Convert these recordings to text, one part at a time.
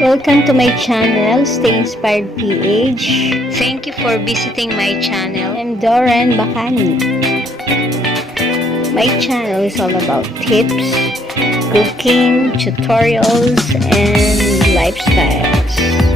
Welcome to my channel, Stay Inspired PH. Thank you for visiting my channel. I'm Doran Bakani. My channel is all about tips, cooking, tutorials, and lifestyles.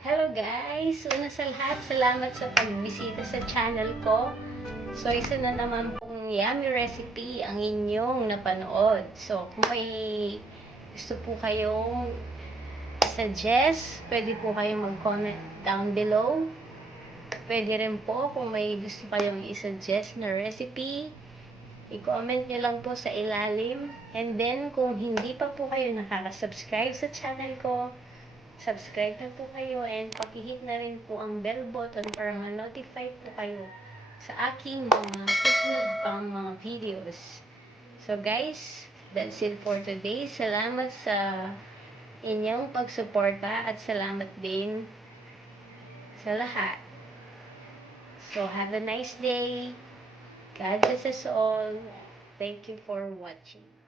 Hello guys! Una sa lahat, salamat sa pagbisita sa channel ko. So, isa na naman pong yummy recipe ang inyong napanood. So, kung may gusto po kayong suggest, pwede po kayong mag-comment down below. Pwede rin po kung may gusto kayong i-suggest na recipe, i-comment nyo lang po sa ilalim. And then, kung hindi pa po kayo nakaka-subscribe sa channel ko, subscribe na po kayo and pakihit na rin po ang bell button para ma-notify po kayo sa aking mga susunod pang mga videos. So guys, that's it for today. Salamat sa inyong pagsuporta at salamat din sa lahat. So have a nice day. God bless us all. Thank you for watching.